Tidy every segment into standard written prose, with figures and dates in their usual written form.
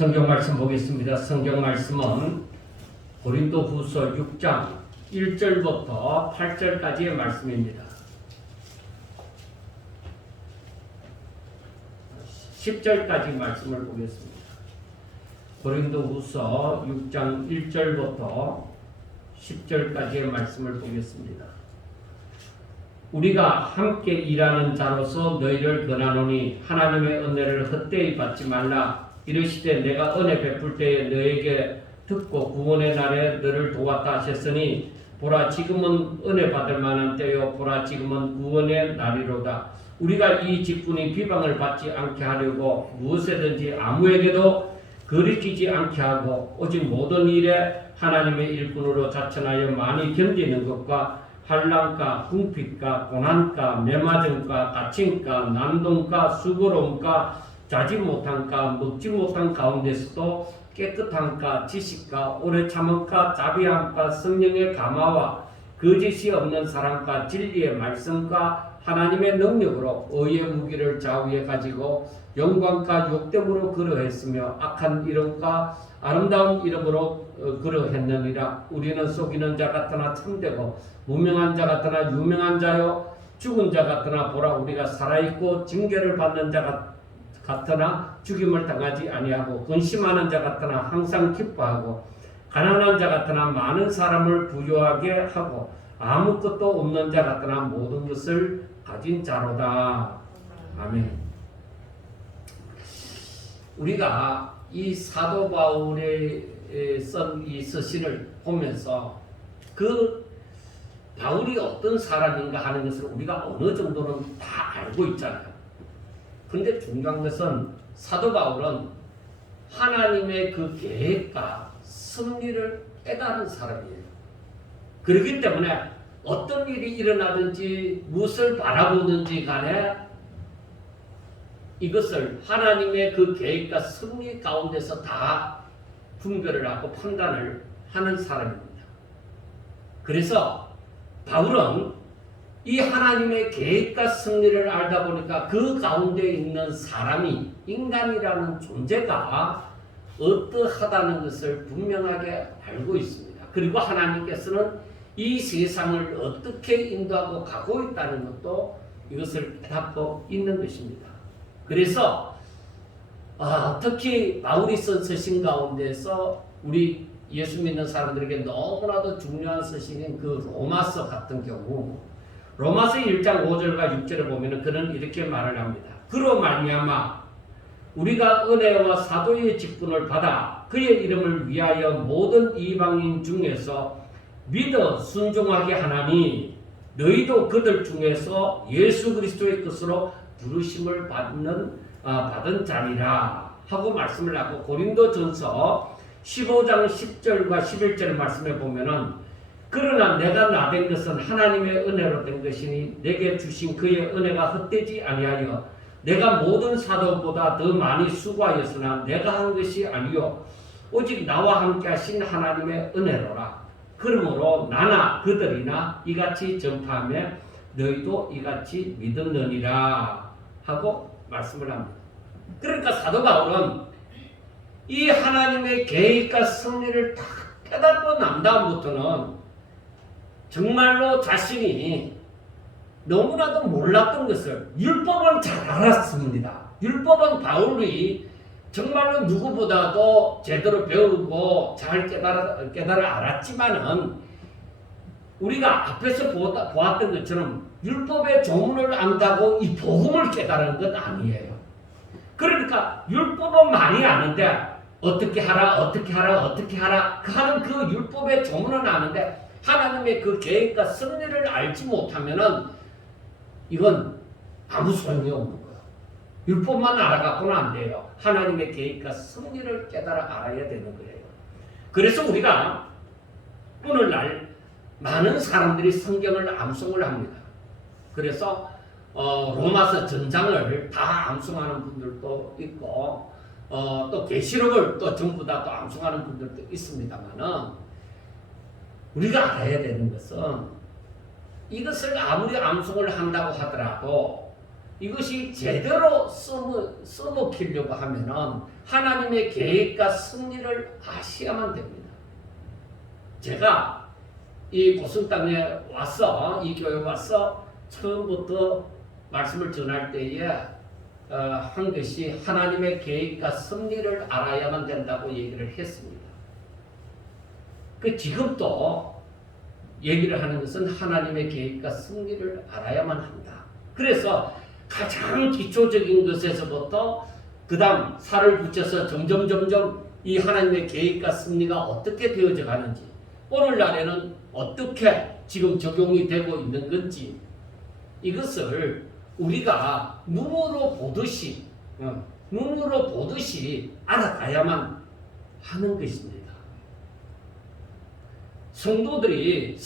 성경 말씀 보겠습니다. 성경 말씀은 고린도후서 6장 1절부터 8절까지의 말씀입니다. 10절까지 말씀을 보겠습니다. 고린도후서 6장 1절부터 10절까지의 말씀을 보겠습니다. 우리가 함께 일하는 자로서 너희를 권하노니 하나님의 은혜를 헛되이 받지 말라. 이르시되 내가 은혜 베풀 때에 너에게 듣고 구원의 날에 너를 도왔다 하셨으니 보라 지금은 은혜 받을 만한 때요 보라 지금은 구원의 날이로다. 우리가 이 직분이 비방을 받지 않게 하려고 무엇이든지 아무에게도 거리끼지 않게 하고 오직 모든 일에 하나님의 일꾼으로 자천하여 많이 견디는 것과 환난과 궁핍과 고난과 매맞음과 다침과 난동과 수고로움과 자지 못함과 먹지 못한 가운데서도 깨끗함과 지식과 오래 참음과 자비함과 성령의 감화와 거짓이 없는 사랑과 진리의 말씀과 하나님의 능력으로 의의 무기를 좌우에 가지고 영광과 욕됨으로 그러했으며 악한 이름과 아름다운 이름으로 그러했느니라. 우리는 속이는 자 같으나 참되고 무명한 자 같으나 유명한 자요 죽은 자 같으나 보라 우리가 살아있고 징계를 받는 자 같으나 죽임을 당하지 아니하고 근심하는 자 같으나 항상 기뻐하고 가난한 자 같으나 많은 사람을 부유하게 하고 아무것도 없는 자 같으나 모든 것을 가진 자로다. 아멘. 우리가 이 사도 바울의 쓴 이 서신을 보면서 그 바울이 어떤 사람인가 하는 것을 우리가 어느 정도는 다 알고 있잖아요. 그런데 중요한 것은 사도 바울은 하나님의 그 계획과 섭리를 깨달은 사람이에요. 그렇기 때문에 어떤 일이 일어나든지 무엇을 바라보든지 간에 이것을 하나님의 그 계획과 섭리 가운데서 다 분별을 하고 판단을 하는 사람입니다. 그래서 바울은 이 하나님의 계획과 섭리를 알다 보니까 그 가운데 있는 사람이 인간이라는 존재가 어떠하다는 것을 분명하게 알고 있습니다. 그리고 하나님께서는 이 세상을 어떻게 인도하고 가고 있다는 것도 이것을 깨닫고 있는 것입니다. 그래서 특히 바울이 쓴 서신 가운데서 우리 예수 믿는 사람들에게 너무나도 중요한 서신인 그 로마서 같은 경우 로마서 1장 5절과 6절을 보면 그는 이렇게 말을 합니다. 그로 말미암아 우리가 은혜와 사도의 직분을 받아 그의 이름을 위하여 모든 이방인 중에서 믿어 순종하게 하나니 너희도 그들 중에서 예수 그리스도의 것으로 부르심을 받은 자니라 하고 말씀을 하고 고린도전서 15장 10절과 11절 말씀에 보면은 그러나 내가 나된 것은 하나님의 은혜로 된 것이니 내게 주신 그의 은혜가 헛되지 아니하여 내가 모든 사도보다 더 많이 수고하였으나 내가 한 것이 아니요 오직 나와 함께 하신 하나님의 은혜로라. 그러므로 나나 그들이나 이같이 전파하며 너희도 이같이 믿었느니라 하고 말씀을 합니다. 그러니까 사도 바울은 이 하나님의 계획과 섭리를 다 깨닫고 난 다음부터는 정말로 자신이 너무나도 몰랐던 것을 율법을 잘 알았습니다. 율법은 바울이 정말로 누구보다도 제대로 배우고 잘 깨달아 알았지만은 우리가 앞에서 보았던 것처럼 율법의 조문을 안다고 이 복음을 깨달은 건 아니에요. 그러니까 율법은 많이 아는데 어떻게 하라 어떻게 하라 어떻게 하라 하는 그 율법의 조문은 아는데 하나님의 그 계획과 섭리를 알지 못하면은 이건 아무 소용이 없는 거예요. 율법만 알아갖고는 안 돼요. 하나님의 계획과 섭리를 깨달아 알아야 되는 거예요. 그래서 우리가 오늘날 많은 사람들이 성경을 암송을 합니다. 그래서 로마서 전장을 다 암송하는 분들도 있고 또 계시록을 또 전부 다 또 암송하는 분들도 있습니다만은 우리가 알아야 되는 것은 이것을 아무리 암송을 한다고 하더라도 이것이 제대로 써먹히려고 하면은 하나님의 계획과 승리를 아셔야만 됩니다. 제가 이 고승 땅에 와서 이 교회 와서 처음부터 말씀을 전할 때에 한 것이 하나님의 계획과 승리를 알아야만 된다고 얘기를 했습니다. 그 지금도 얘기를 하는 것은 하나님의 계획과 승리를 알아야만 한다. 그래서 가장 기초적인 것에서부터 그 다음 살을 붙여서 점점 이 하나님의 계획과 승리가 어떻게 되어져 가는지, 오늘날에는 어떻게 지금 적용이 되고 있는 건지, 이것을 우리가 눈으로 보듯이 알아가야만 하는 것입니다. 성도들이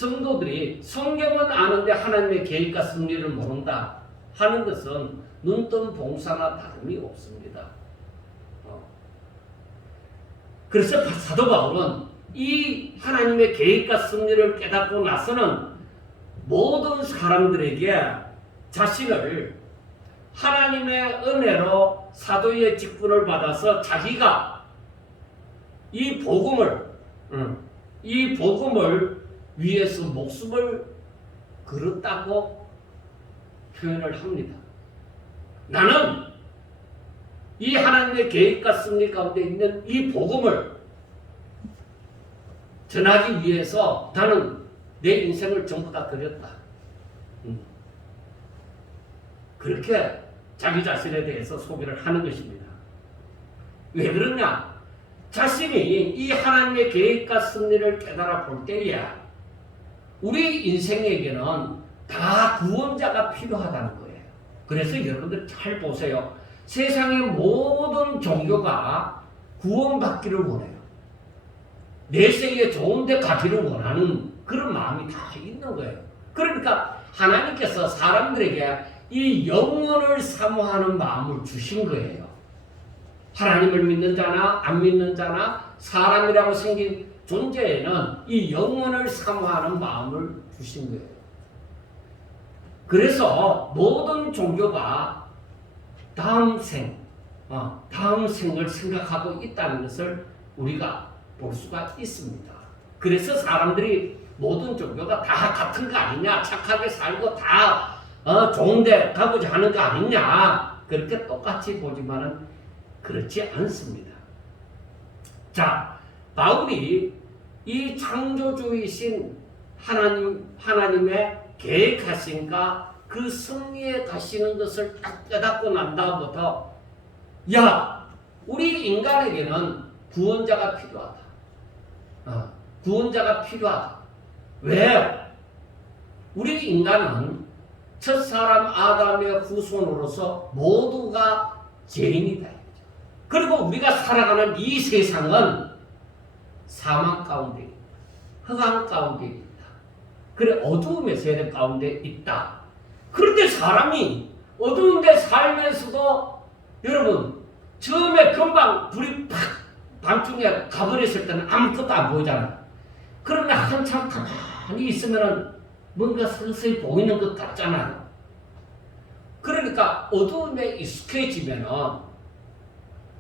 성경은 아는데 하나님의 계획과 승리를 모른다 하는 것은 눈뜬 봉사나 다름이 없습니다. 그래서 사도 바울은 이 하나님의 계획과 승리를 깨닫고 나서는 모든 사람들에게 자신을 하나님의 은혜로 사도의 직분을 받아서 자기가 이 복음을 위해서 목숨을 걸었다고 표현을 합니다. 나는 이 하나님의 계획과 승리 가운데 있는 이 복음을 전하기 위해서 나는 내 인생을 전부 다 드렸다. 그렇게 자기 자신에 대해서 소개를 하는 것입니다. 왜 그러냐? 자신이 이 하나님의 계획과 승리를 깨달아 볼 때에 우리 인생에게는 다 구원자가 필요하다는 거예요. 그래서 여러분들 잘 보세요. 세상의 모든 종교가 구원받기를 원해요. 내세에 좋은 데 가기를 원하는 그런 마음이 다 있는 거예요. 그러니까 하나님께서 사람들에게 이 영혼을 사모하는 마음을 주신 거예요. 하나님을 믿는 자나 안 믿는 자나 사람이라고 생긴 존재에는 이 영혼을 사모하는 마음을 주신 거예요. 그래서 모든 종교가 다음 생을 생각하고 있다는 것을 우리가 볼 수가 있습니다. 그래서 사람들이 모든 종교가 다 같은 거 아니냐, 착하게 살고 다 좋은 데 가고자 하는 거 아니냐, 그렇게 똑같이 보지만은 그렇지 않습니다. 자, 바울이 이 창조주이신 하나님의 계획하신가 그 승리에 가시는 것을 딱 깨닫고 난 다음부터 우리 인간에게는 구원자가 필요하다. 구원자가 필요하다. 왜? 우리 인간은 첫사람 아담의 후손으로서 모두가 죄인이다. 그리고 우리가 살아가는 이 세상은 사망 가운데, 흑암 가운데 있다. 그래, 어두움의 세대 가운데 있다. 그런데 사람이 어두운 데 살면서도 여러분, 처음에 금방 불이 팍 밤중에 가버렸을 때는 아무것도 안 보이잖아. 그런데 한참 가만히 있으면 뭔가 서서히 보이는 것 같잖아요. 그러니까 어두움에 익숙해지면은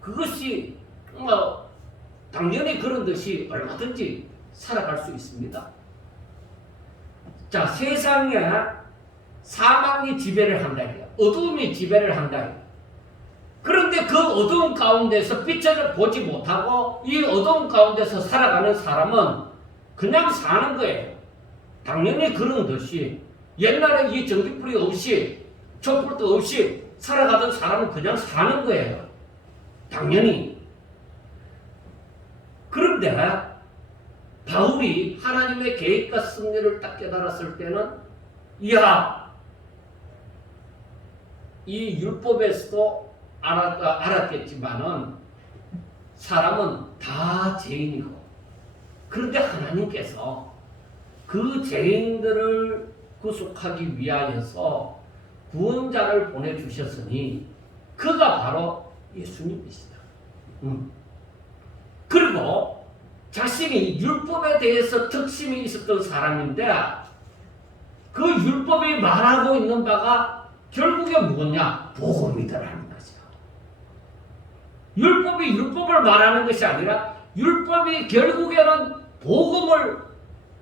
그것이 당연히 그런 듯이 얼마든지 살아갈 수 있습니다. 자, 세상에 사망이 지배를 한다. 어두움이 지배를 한다. 그런데 그 어두움 가운데서 빛을 보지 못하고 이 어두움 가운데서 살아가는 사람은 그냥 사는 거예요. 당연히 그런 듯이 옛날에 이 전기불이 없이 촛불도 없이 살아가던 사람은 그냥 사는 거예요. 당연히. 그런데 바울이 하나님의 계획과 승리를 딱 깨달았을 때는 이 율법에서도 알았겠지만은 사람은 다 죄인이고, 그런데 하나님께서 그 죄인들을 구속하기 위하여서 구원자를 보내주셨으니 그가 바로 예수님이시다. 그리고 자신이 율법에 대해서 특심이 있었던 사람인데 그 율법이 말하고 있는 바가 결국에 뭐냐? 복음이더라는 거죠. 율법이 율법을 말하는 것이 아니라 율법이 결국에는 복음을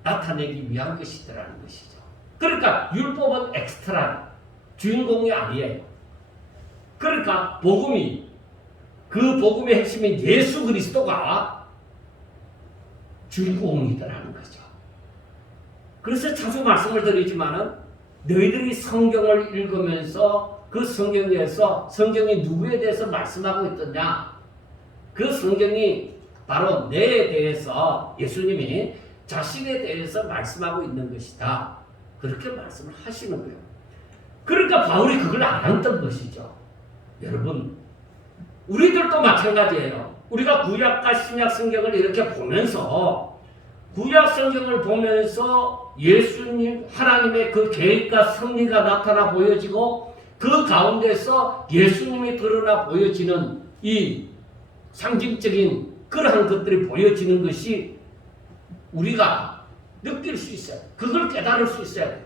나타내기 위한 것이더라는 것이죠. 그러니까 율법은 엑스트라, 주인공이 아니에요. 그러니까 복음이, 그 복음의 핵심인 예수 그리스도가 주인공이더라는 거죠. 그래서 자주 말씀을 드리지만은 너희들이 성경을 읽으면서 그 성경에서 성경이 누구에 대해서 말씀하고 있더냐? 그 성경이 바로 내에 대해서 예수님이 자신에 대해서 말씀하고 있는 것이다. 그렇게 말씀을 하시는 거예요. 그러니까 바울이 그걸 안 했던 것이죠. 여러분, 우리들도 마찬가지예요. 우리가 구약과 신약 성경을 이렇게 보면서 구약 성경을 보면서 예수님, 하나님의 그 계획과 섭리가 나타나 보여지고 그 가운데서 예수님이 드러나 보여지는 이 상징적인 그러한 것들이 보여지는 것이 우리가 느낄 수 있어요. 그걸 깨달을 수 있어야 돼요.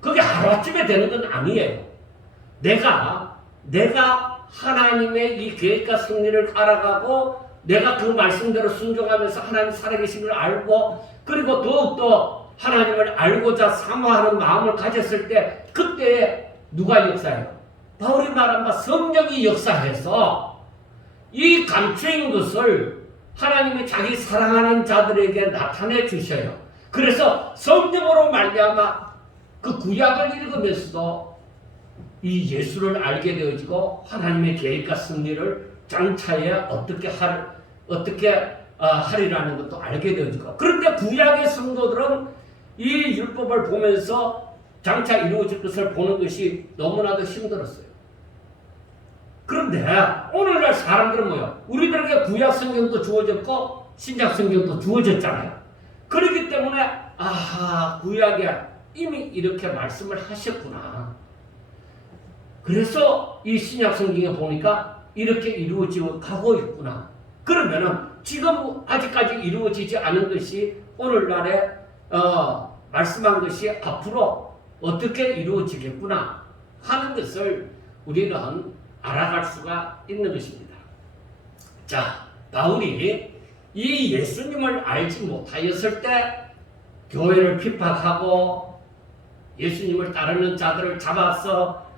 그게 하루아침에 되는 건 아니에요. 내가 하나님의 이 계획과 섭리를 알아가고 내가 그 말씀대로 순종하면서 하나님 살아계심을 알고 그리고 더욱더 하나님을 알고자 사모하는 마음을 가졌을 때 그때 누가 역사해요? 바울이 말한 바 성령이 역사해서 이 감추인 것을 하나님이 자기 사랑하는 자들에게 나타내 주셔요. 그래서 성령으로 말미암아 그 구약을 읽으면서도 이 예수를 알게 되어지고 하나님의 계획과 섭리를 장차에 어떻게 하리라는 것도 알게 되어지고 그런데 구약의 성도들은 이 율법을 보면서 장차 이루어질 것을 보는 것이 너무나도 힘들었어요. 그런데 오늘날 사람들은 뭐예요? 우리들에게 구약 성경도 주어졌고 신약 성경도 주어졌잖아요. 그렇기 때문에 아하 구약에 이미 이렇게 말씀을 하셨구나. 그래서 이 신약 성경에 보니까 이렇게 이루어지고 가고 있구나. 그러면은 지금 아직까지 이루어지지 않은 것이 오늘날에 말씀한 것이 앞으로 어떻게 이루어지겠구나 하는 것을 우리는 알아갈 수가 있는 것입니다. 자, 바울이 이 예수님을 알지 못하였을 때 교회를 핍박하고 예수님을 따르는 자들을 잡아서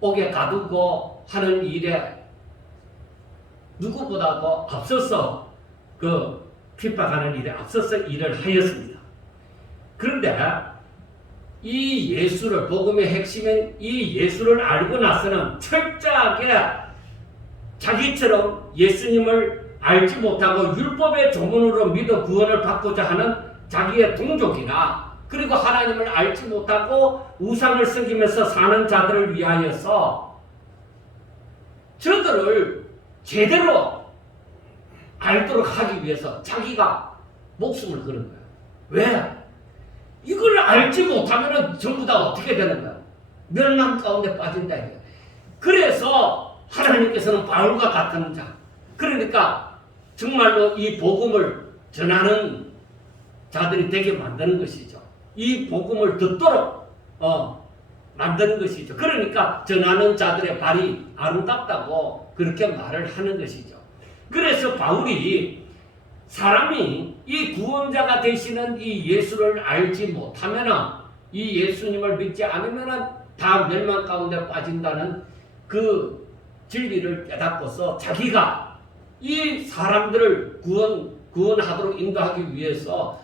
옥에 가두고 하는 일에 누구보다도 앞서서 그 핍박하는 일에 앞서서 일을 하였습니다. 그런데 이 예수를 복음의 핵심인 이 예수를 알고 나서는 철저하게 자기처럼 예수님을 알지 못하고 율법의 조문으로 믿어 구원을 받고자 하는 자기의 동족이나 그리고 하나님을 알지 못하고 우상을 섬기면서 사는 자들을 위하여서 저들을 제대로 알도록 하기 위해서 자기가 목숨을 거는 거예요. 왜? 이걸 알지 못하면 전부 다 어떻게 되는 거야? 멸망 가운데 빠진다 이거야. 그래서 하나님께서는 바울과 같은 자, 그러니까 정말로 이 복음을 전하는 자들이 되게 만드는 것이죠. 이 복음을 듣도록 만드는 것이죠. 그러니까 전하는 자들의 발이 아름답다고 그렇게 말을 하는 것이죠. 그래서 바울이 사람이 이 구원자가 되시는 이 예수를 알지 못하면은 이 예수님을 믿지 않으면은 다 멸망 가운데 빠진다는 그 진리를 깨닫고서 자기가 이 사람들을 구원하도록 인도하기 위해서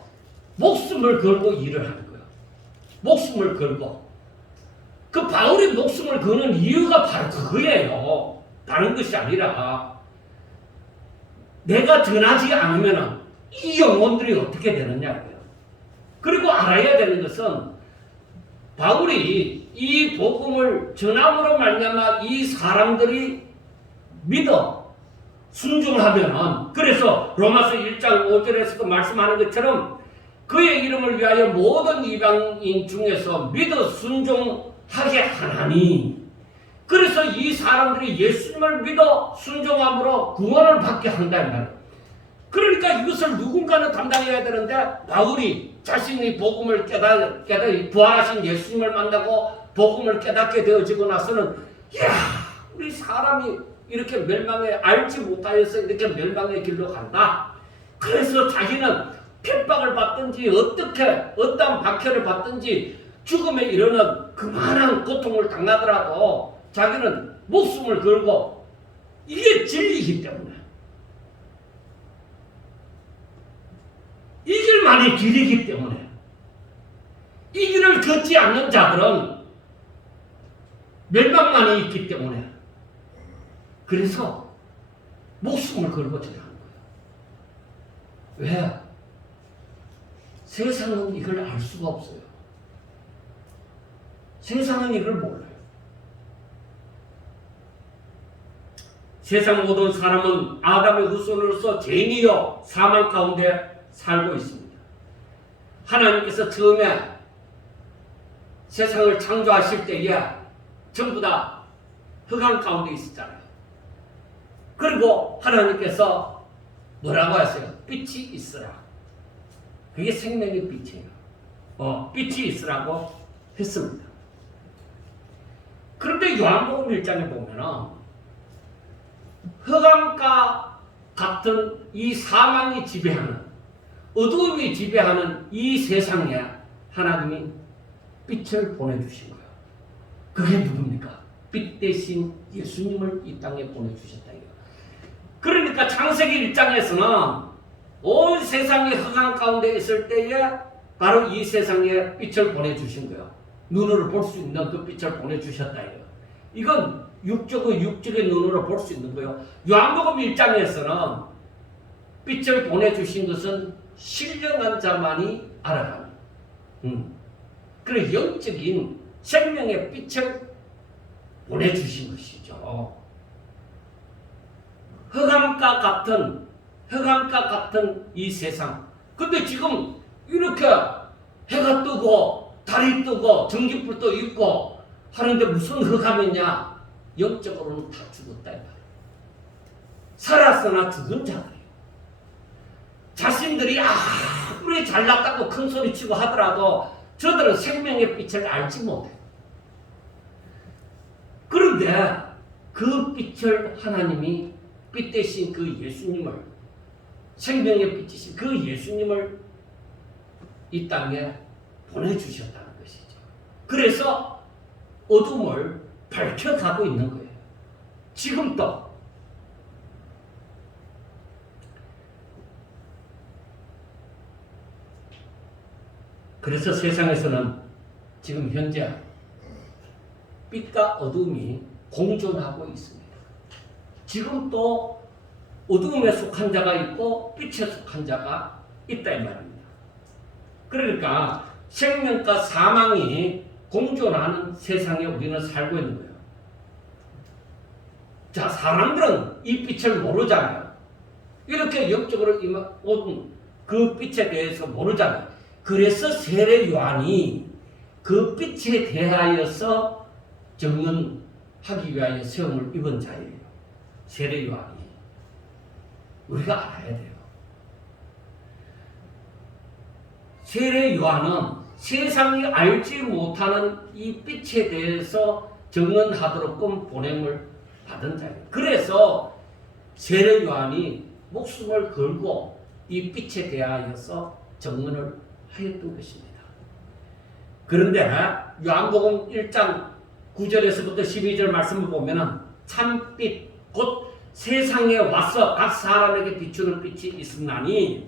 목숨을 걸고 일을 하는 거예요. 목숨을 걸고. 그 바울이 목숨을 거는 이유가 바로 그거예요. 다른 것이 아니라 내가 전하지 않으면 이 영혼들이 어떻게 되느냐고요. 그리고 알아야 되는 것은 바울이 이 복음을 전함으로 말미암아 이 사람들이 믿어 순종하면 그래서 로마서 1장 5절에서도 말씀하는 것처럼 그의 이름을 위하여 모든 이방인 중에서 믿어 순종하게 하나니 그래서 이 사람들이 예수님을 믿어 순종함으로 구원을 받게 한다는 그러니까 이것을 누군가는 감당해야 되는데 바울이 자신이 복음을 깨달아 부활하신 예수님을 만나고 복음을 깨닫게 되어지고 나서는 이야, 우리 사람이 이렇게 멸망에 알지 못하여서 이렇게 멸망의 길로 간다. 그래서 자기는 핍박을 받든지 어떻게 어떠한 박해를 받든지 죽음에 이르는 그만한 고통을 당하더라도 자기는 목숨을 걸고 이게 진리이기 때문에 이 길만이 길이기 때문에 이 길을 걷지 않는 자들은 멸망만이 있기 때문에 그래서 목숨을 걸고 저기 하는 거예요. 왜? 세상은 이걸 알 수가 없어요. 세상은 이걸 몰라요. 세상 모든 사람은 아담의 후손으로서 죄인이요 사망 가운데 살고 있습니다. 하나님께서 처음에 세상을 창조하실 때에 전부 다 흑암 가운데 있었잖아요. 그리고 하나님께서 뭐라고 하세요? 빛이 있으라. 그게 생명의 빛이에요. 빛이 있으라고 했습니다. 그런데 요한복음 1장에 보면은 흑암과 같은 이 사망이 지배하는 어두움이 지배하는 이 세상에 하나님이 빛을 보내주신 거예요. 그게 누굽니까? 빛 대신 예수님을 이 땅에 보내주셨다. 그러니까 창세기 1장에서는 온 세상이 흑암 가운데 있을 때에 바로 이 세상에 빛을 보내주신 거예요. 눈으로 볼 수 있는 그 빛을 보내주셨다. 이건 육적의 눈으로 볼 수 있는 거예요. 요한복음 1장에서는 빛을 보내주신 것은 신령한 자만이 알아가는 그런 영적인 생명의 빛을 보내주신 것이죠. 흑암과 같은 이 세상. 근데 지금 이렇게 해가 뜨고 달이 뜨고 전기불도 있고 하는데 무슨 흑암이냐? 영적으로는 다 죽었다. 살았으나 죽은 자들이에요. 자신들이 아무리 잘났다고 큰 소리 치고 하더라도 저들은 생명의 빛을 알지 못해요. 그런데 그 빛을 하나님이 빛 대신 그 예수님을 생명의 빛이신 그 예수님을 이 땅에 보내주셨다는 것이죠. 그래서 어둠을 밝혀가고 있는 거예요. 지금도 그래서 세상에서는 지금 현재 빛과 어둠이 공존하고 있습니다. 지금 또 어둠에 속한 자가 있고 빛에 속한 자가 있다 이 말입니다. 그러니까 생명과 사망이 공존하는 세상에 우리는 살고 있는 거예요. 자, 사람들은 이 빛을 모르잖아요. 이렇게 영적으로 온 그 빛에 대해서 모르잖아요. 그래서 세례 요한이 그 빛에 대하여서 증언하기 위하여 세움을 입은 자예요. 세례 요한이. 우리가 알아야 돼요. 세례 요한은 세상이 알지 못하는 이 빛에 대해서 증언하도록끔 보냄을 받은 자예요. 그래서 세례 요한이 목숨을 걸고 이 빛에 대하여서 증언을 하였던 것입니다. 그런데 요한복음 1장 9절에서부터 12절 말씀을 보면은 참빛 곧 세상에 와서 각 사람에게 비추는 빛이 있으나니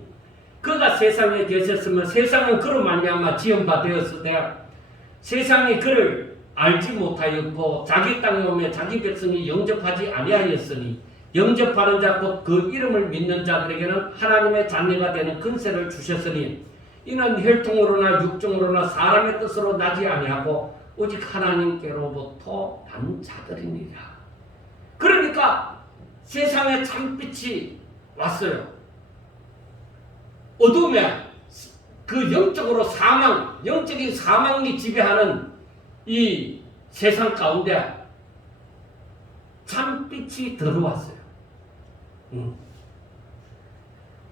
그가 세상에 계셨으면 세상은 그로 말미암아 지음바 되었으되 세상이 그를 알지 못하였고 자기 땅에 오며 자기 백성이 영접하지 아니하였으니 영접하는 자 곧 그 이름을 믿는 자들에게는 하나님의 자녀가 되는 근세를 주셨으니 이는 혈통으로나 육정으로나 사람의 뜻으로 나지 아니하고 오직 하나님께로부터 난 자들이니라. 그러니까 세상에 참빛이 왔어요. 어둠에 그 영적으로 영적인 사망이 지배하는 이 세상 가운데 참빛이 들어왔어요.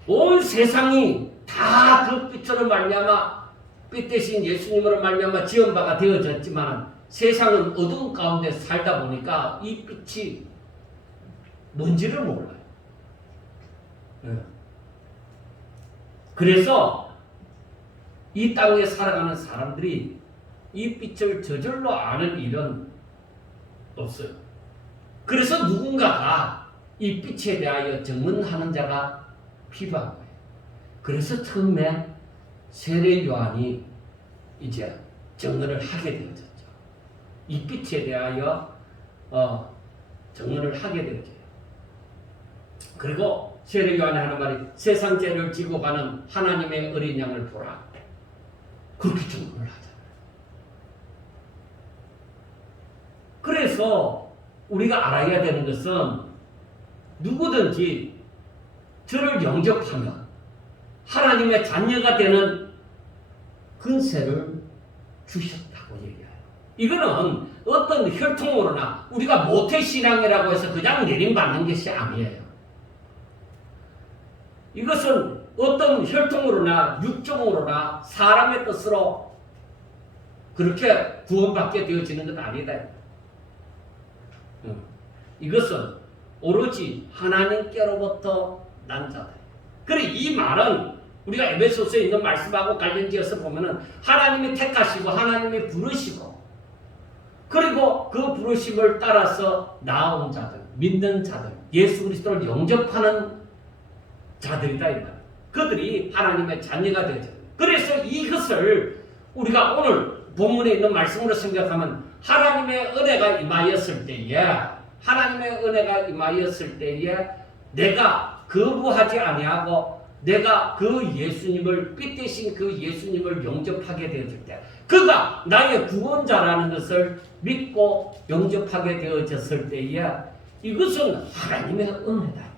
온 세상이 다 그 빛으로 말미암아 빛 대신 예수님으로 말미암아 지은 바가 되어졌지만 세상은 어두운 가운데 살다 보니까 이 빛이 뭔지를 몰라요. 그래서 이 땅에 살아가는 사람들이 이 빛을 저절로 아는 일은 없어요. 그래서 누군가가 이 빛에 대하여 증언하는 자가 필요한 거예요. 그래서 처음에 세례 요한이 이제 증언을 하게 되어졌죠. 이 빛에 대하여 증언을 하게 되어져요. 그리고 세례 요한이 하는 말이 세상 죄를 지고 가는 하나님의 어린 양을 보라. 그렇게 증언을 하잖아요. 그래서 우리가 알아야 되는 것은 누구든지 저를 영접하면 하나님의 자녀가 되는 근세를 주셨다고 얘기해요. 이거는 어떤 혈통으로나 우리가 모태신앙이라고 해서 그냥 내림받는 것이 아니에요. 이것은 어떤 혈통으로나 육종으로나 사람의 뜻으로 그렇게 구원받게 되어지는 건 아니다. 이것은 오로지 하나님께로부터 난 자다. 그래 이 말은 우리가 에베소서에 있는 말씀하고 관련지어서 보면은 하나님이 택하시고 하나님이 부르시고 그리고 그 부르심을 따라서 나아온 자들, 믿는 자들, 예수 그리스도를 영접하는 자들이다 이 말. 그들이 하나님의 자녀가 되죠. 그래서 이것을 우리가 오늘 본문에 있는 말씀으로 생각하면 하나님의 은혜가 임하였을 때에 내가 거부하지 아니하고 내가 그 예수님을 빛 대신 그 예수님을 영접하게 되어질 때 그가 나의 구원자라는 것을 믿고 영접하게 되어졌을 때에 이것은 하나님의 은혜다.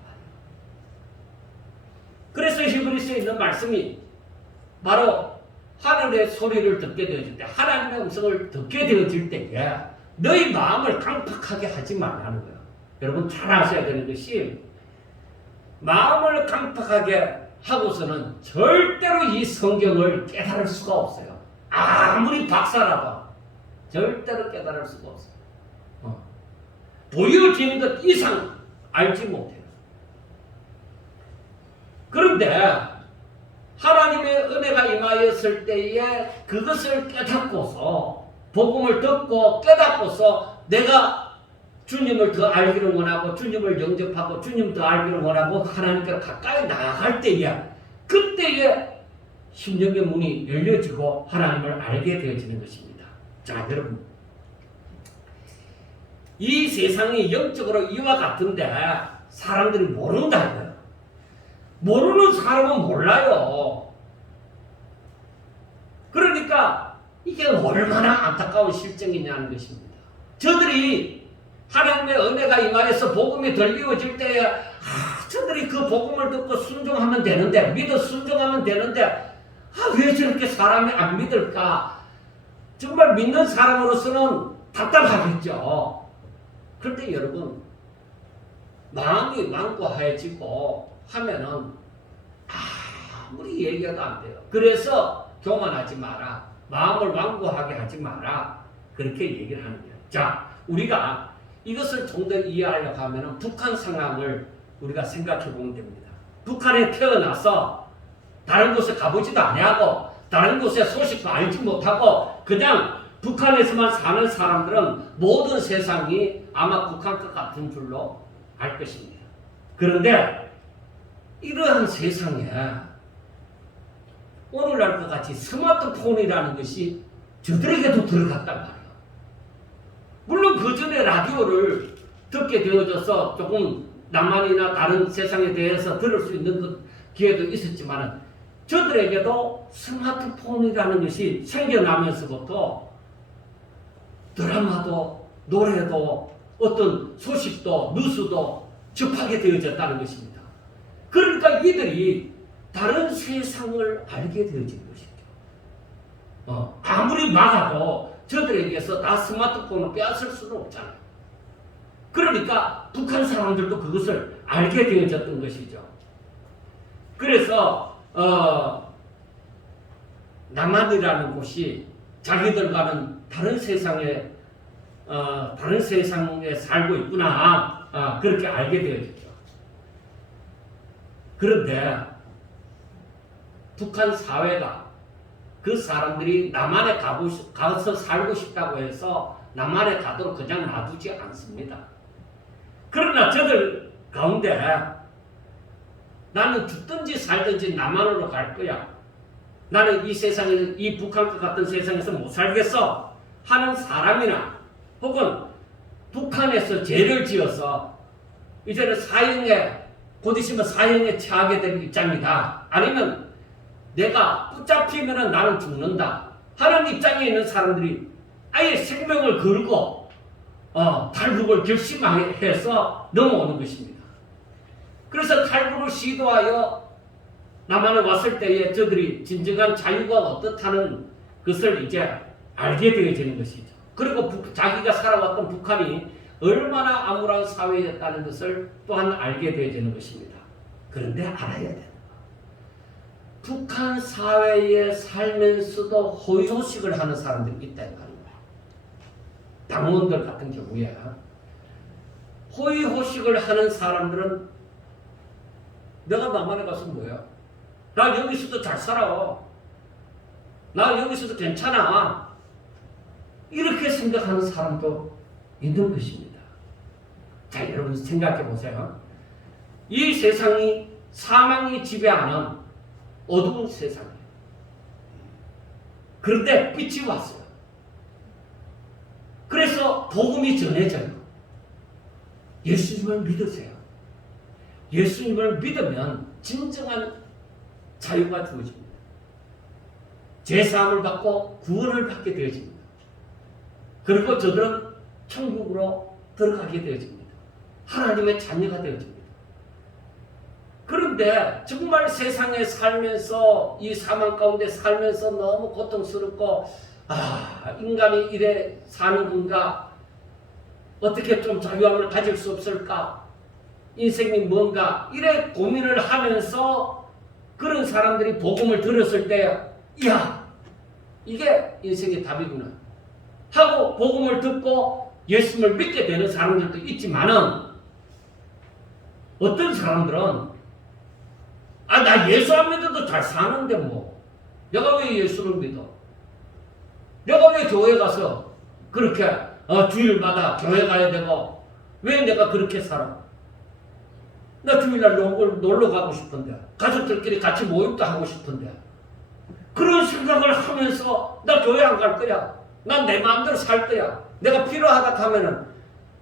그래서 히브리서에 있는 말씀이 바로 하늘의 소리를 듣게 되어질 때 하나님의 음성을 듣게 되어질 때에 너희 마음을 강팍하게 하지 말라는 거예요. 여러분 잘 아셔야 되는 것이 마음을 강팍하게 하고서는 절대로 이 성경을 깨달을 수가 없어요. 아무리 박사라도 절대로 깨달을 수가 없어요. 보여지는 것 이상 알지 못해요. 그런데 하나님의 은혜가 임하였을 때에 그것을 깨닫고서 복음을 듣고 깨닫고서 내가 주님을 더 알기를 원하고 주님을 영접하고 주님 더 알기를 원하고 하나님께로 가까이 나아갈 때에 그때에 심령의 문이 열려지고 하나님을 알게 되어지는 것입니다. 자 여러분 이 세상이 영적으로 이와 같은데 사람들이 모른다 이거예요. 모르는 사람은 몰라요. 그러니까 이게 얼마나 안타까운 실정이냐는 것입니다. 저들이 하나님의 은혜가 임하여서 복음이 들리어질 때에 저들이 그 복음을 듣고 순종하면 되는데 믿어 순종하면 되는데 왜 저렇게 사람이 안 믿을까? 정말 믿는 사람으로서는 답답하겠죠. 그런데 여러분 마음이 완고해지고 하면은 아무리 얘기해도 안 돼요. 그래서 교만하지 마라. 마음을 완고하게 하지 마라. 그렇게 얘기를 하는 거예요. 자, 우리가 이것을 좀 더 이해하려고 하면은 북한 상황을 우리가 생각해 보면 됩니다. 북한에 태어나서 다른 곳에 가보지도 아니하고 다른 곳의 소식도 알지 못하고 그냥 북한에서만 사는 사람들은 모든 세상이 아마 북한과 같은 줄로 알 것입니다. 그런데 이러한 세상에 오늘날과 같이 스마트폰이라는 것이 저들에게도 들어갔단 말이에요. 물론 그 전에 라디오를 듣게 되어져서 조금 남한이나 다른 세상에 대해서 들을 수 있는 기회도 있었지만 저들에게도 스마트폰이라는 것이 생겨나면서부터 드라마도 노래도 어떤 소식도 뉴스도 접하게 되어졌다는 것입니다. 그러니까 이들이 다른 세상을 알게 되어진 것이죠. 아무리 막아도 저들에게서 다 스마트폰을 빼앗을 수는 없잖아요. 그러니까 북한 사람들도 그것을 알게 되어졌던 것이죠. 그래서 남한이라는 곳이 자기들과는 다른 세상에 다른 세상에 살고 있구나. 그렇게 알게 되어지죠. 그런데 북한 사회가 그 사람들이 남한에 가서 살고 싶다고 해서 남한에 가도록 그냥 놔두지 않습니다. 그러나 저들 가운데 나는 죽든지 살든지 남한으로 갈 거야. 나는 이 세상에, 이 북한과 같은 세상에서 못 살겠어 하는 사람이나 혹은 북한에서 죄를 지어서 이제는 곧 있으면 사형에 처하게 될 입장이다. 아니면 내가 붙잡히면 나는 죽는다 하는 입장에 있는 사람들이 아예 생명을 걸고 탈북을 결심해서 넘어오는 것입니다. 그래서 탈북을 시도하여 남한에 왔을 때에 저들이 진정한 자유가 어떻다는 것을 이제 알게 되어지는 것이죠. 그리고 자기가 살아왔던 북한이 얼마나 암울한 사회였다는 것을 또한 알게 되어지는 것입니다. 그런데 알아야 돼요. 북한 사회에 살면서도 호의호식을 하는 사람들이 있다는 말입니다. 당원들 같은 경우에 호의호식을 하는 사람들은 내가 남한에 가서 뭐야? 나 여기서도 잘 살아. 나 여기서도 괜찮아. 이렇게 생각하는 사람도 있는 것입니다. 자, 여러분 생각해 보세요. 이 세상이 사망이 지배하는 어두운 세상이에요. 그런데 빛이 왔어요. 그래서 복음이 전해져요. 예수님을 믿으세요. 예수님을 믿으면 진정한 자유가 주어집니다. 죄사함을 받고 구원을 받게 되어집니다. 그리고 저들은 천국으로 들어가게 되어집니다. 하나님의 자녀가 되어집니다. 그런데 정말 세상에 살면서 이 사망 가운데 살면서 너무 고통스럽고 인간이 이래 사는 건가? 어떻게 좀 자유함을 가질 수 없을까? 인생이 뭔가? 이래 고민을 하면서 그런 사람들이 복음을 들었을 때 이야 이게 인생의 답이구나 하고 복음을 듣고 예수님을 믿게 되는 사람들도 있지만은 어떤 사람들은 나 예수 안 믿어도 잘 사는데 뭐 내가 왜 예수를 믿어? 내가 왜 교회 가서 그렇게 주일마다 교회 가야 되고 왜 내가 그렇게 살아? 나 주일날 놀러 가고 싶은데 가족들끼리 같이 모임도 하고 싶은데 그런 생각을 하면서 나 교회 안 갈 거야. 난 내 마음대로 살 거야. 내가 필요하다 하면은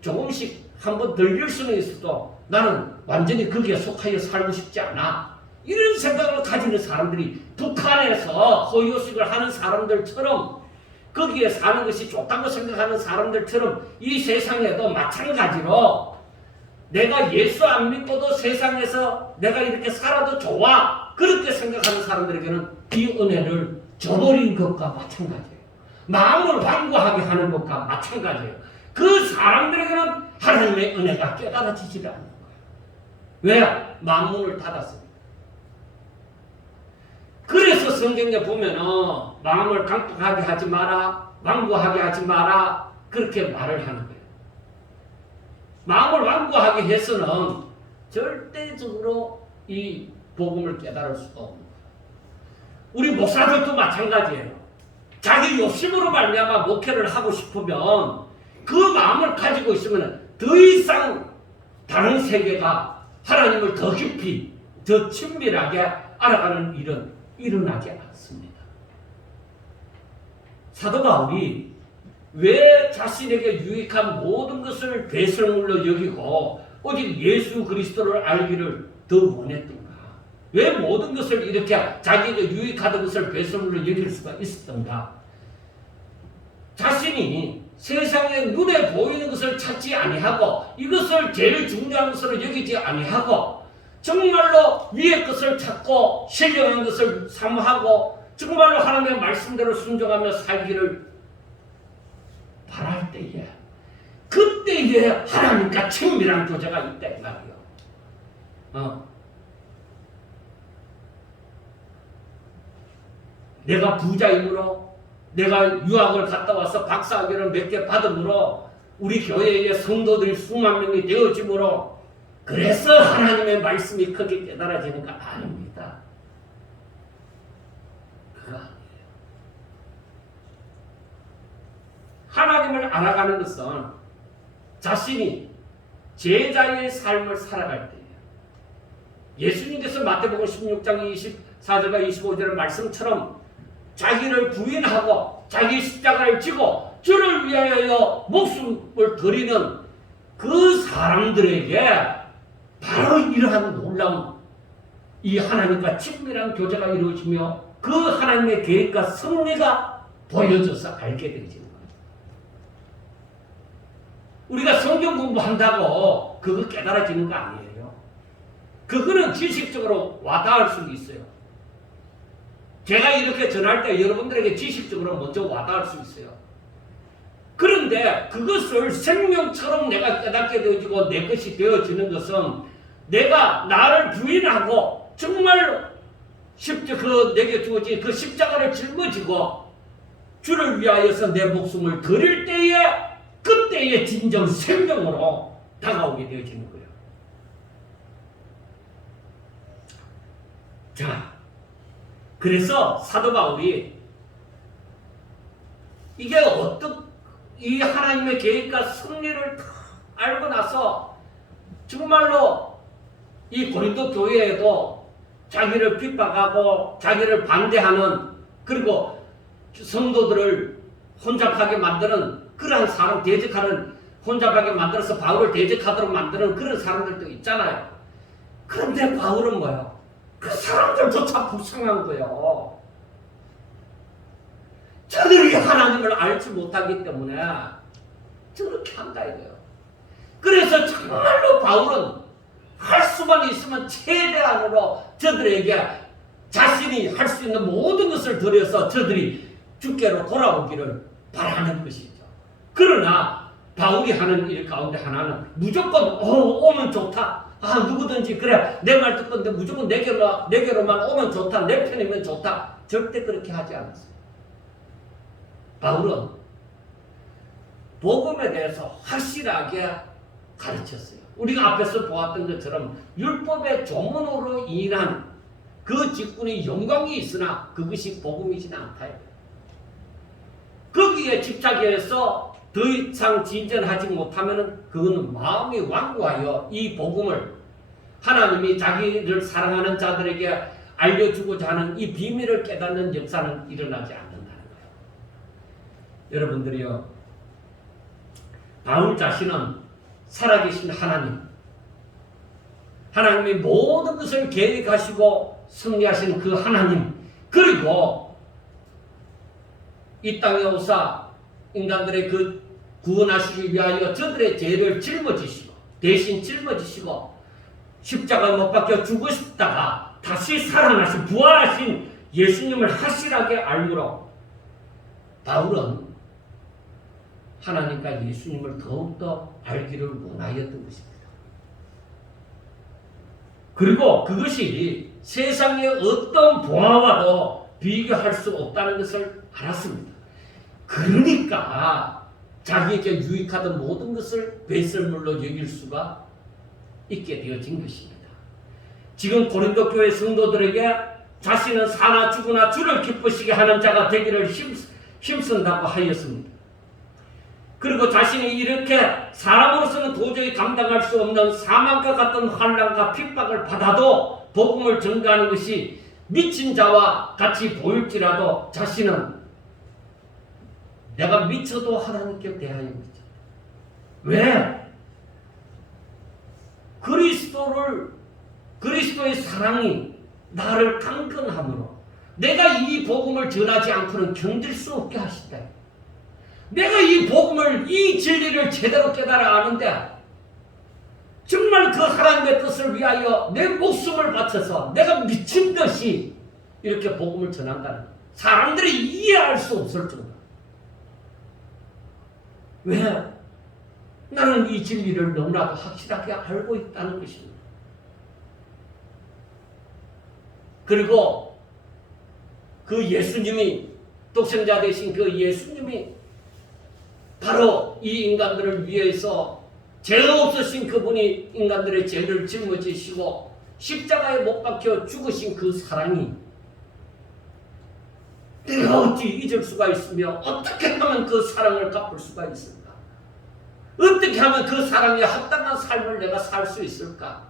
조금씩 한번 들릴 수는 있어도 나는 완전히 거기에 속하여 살고 싶지 않아. 이런 생각을 가지는 사람들이 북한에서 호의호식을 하는 사람들처럼 거기에 사는 것이 좋다고 생각하는 사람들처럼 이 세상에도 마찬가지로 내가 예수 안 믿고도 세상에서 내가 이렇게 살아도 좋아 그렇게 생각하는 사람들에게는 이 은혜를 저버린 것과 마찬가지예요. 마음을 완고하게 하는 것과 마찬가지예요. 그 사람들에게는 하나님의 은혜가 깨달아지지 않는 거예요. 왜? 마음문을 닫았습니다. 그래서 성경에 보면은 마음을 강팍하게 하지 마라, 완고하게 하지 마라 그렇게 말을 하는 거예요. 마음을 완고하게 해서는 절대적으로 이 복음을 깨달을 수가 없는 거예요. 우리 목사들도 마찬가지예요. 자기 욕심으로 말미암아 목회를 하고 싶으면 그 마음을 가지고 있으면 더 이상 다른 세계가 하나님을 더 깊이, 더 친밀하게 알아가는 일은 일어나지 않습니다. 사도 바울이 왜 자신에게 유익한 모든 것을 배설물로 여기고 오직 예수 그리스도를 알기를 더 원했던가? 왜 모든 것을 이렇게 자기에게 유익하던 것을 배설물로 여길 수가 있었던가? 자신이 세상에 눈에 보이는 것을 찾지 아니하고 이것을 제일 중요한 것으로 여기지 아니하고 정말로 위의 것을 찾고 신령한 것을 사모하고 정말로 하나님의 말씀대로 순종하며 살기를 바랄 때에 그때에 하나님과 친밀한 교제가 있다 이 말이에요. 내가 부자이므로 내가 유학을 갔다 와서 박사학위를 몇 개 받음으로 우리 교회의 성도들이 수만 명이 되어지므로 그래서 하나님의 말씀이 크게 깨달아지는 거 아닙니다. 그거 아니에요. 하나님을 알아가는 것은 자신이 제자의 삶을 살아갈 때예요. 예수님께서 마태복음 16장 24절과 25절의 말씀처럼 자기를 부인하고 자기 십자가를 지고 주를 위하여 목숨을 드리는 그 사람들에게 바로 이러한 놀라운 이 하나님과 친밀한 교제가 이루어지며 그 하나님의 계획과 섭리가 보여져서 알게 되지는 거예요. 우리가 성경 공부한다고 그거 깨달아지는 거 아니에요. 그거는 지식적으로 와닿을 수도 있어요. 제가 이렇게 전할 때 여러분들에게 지식적으로 먼저 와닿을 수 있어요. 그런데 그것을 생명처럼 내가 깨닫게 되어지고 내 것이 되어지는 것은 내가 나를 부인하고 정말 내게 주어진 그 십자가를 짊어지고 주를 위하여서 내 목숨을 드릴 때에 그때의 진정 생명으로 다가오게 되어지는 거예요. 자, 그래서 사도 바울이 이게 이 하나님의 계획과 섭리를 알고 나서 정말로 이 고린도 교회에도 자기를 핍박하고 자기를 반대하는 그리고 성도들을 혼잡하게 만드는 그러한 사람 대적하는 혼잡하게 만들어서 바울을 대적하도록 만드는 그런 사람들도 있잖아요. 그런데 바울은 뭐예요? 그 사람들조차 불쌍한 거예요. 저들이 하나님을 알지 못하기 때문에 저렇게 한다 이거예요. 그래서 정말로 바울은 할 수만 있으면 최대한으로 저들에게 자신이 할 수 있는 모든 것을 들여서 저들이 주께로 돌아오기를 바라는 것이죠. 그러나 바울이 하는 일 가운데 하나는 무조건 오면 좋다. 누구든지 그래 내 말 듣고 무조건 내게로만 오면 좋다. 내 편이면 좋다. 절대 그렇게 하지 않았어요. 바울은 복음에 대해서 확실하게 가르쳤어요. 우리가 앞에서 보았던 것처럼 율법의 조문으로 인한 그 직분이 영광이 있으나 그것이 복음이지는 않다. 거기에 집착해서 더 이상 진전하지 못하면 그거는 마음이 완고하여 이 복음을 하나님이 자기를 사랑하는 자들에게 알려주고자 하는 이 비밀을 깨닫는 역사는 일어나지 않는다는 거예요. 여러분들이요, 바울 자신은 살아계신 하나님이 모든 것을 계획하시고 섭리하시는 그 하나님, 그리고 이 땅에 오사 인간들의 그 구원하시기 위하여 저들의 죄를 짊어지시고 대신 짊어지시고 십자가 못 박혀 죽으셨다가 다시 살아나신 부활하신 예수님을 확실하게 알므로 바울은 하나님과 예수님을 더욱더 알기를 원하였던 것입니다. 그리고 그것이 세상의 어떤 보화와도 비교할 수 없다는 것을 알았습니다. 그러니까 자기에게 유익하던 모든 것을 배설물로 여길 수가 있게 되어진 것입니다. 지금 고린도 교회 성도들에게 자신은 사나 죽으나 주를 기쁘시게 하는 자가 되기를 힘쓴다고 하였습니다. 그리고 자신이 이렇게 사람으로서는 도저히 감당할 수 없는 사망과 같은 환난과 핍박을 받아도 복음을 전가하는 것이 미친 자와 같이 보일지라도 자신은 내가 미쳐도 하나님께 대하여 미쳐. 왜? 그리스도의 사랑이 나를 강건함으로 내가 이 복음을 전하지 않고는 견딜 수 없게 하신다. 내가 이 복음을, 이 진리를 제대로 깨달아 아는데 정말 그 하나님의 뜻을 위하여 내 목숨을 바쳐서 내가 미친 듯이 이렇게 복음을 전한다는 사람들이 이해할 수 없을 정도. 왜? 나는 이 진리를 너무나도 확실하게 알고 있다는 것입니다. 그리고 그 예수님이 독생자 되신 그 예수님이 바로 이 인간들을 위해서 죄 없으신 그분이 인간들의 죄를 짊어지시고 십자가에 못 박혀 죽으신 그 사랑이 내가 어찌 잊을 수가 있으며 어떻게 하면 그 사랑을 갚을 수가 있을까? 어떻게 하면 그 사랑에 합당한 삶을 내가 살 수 있을까?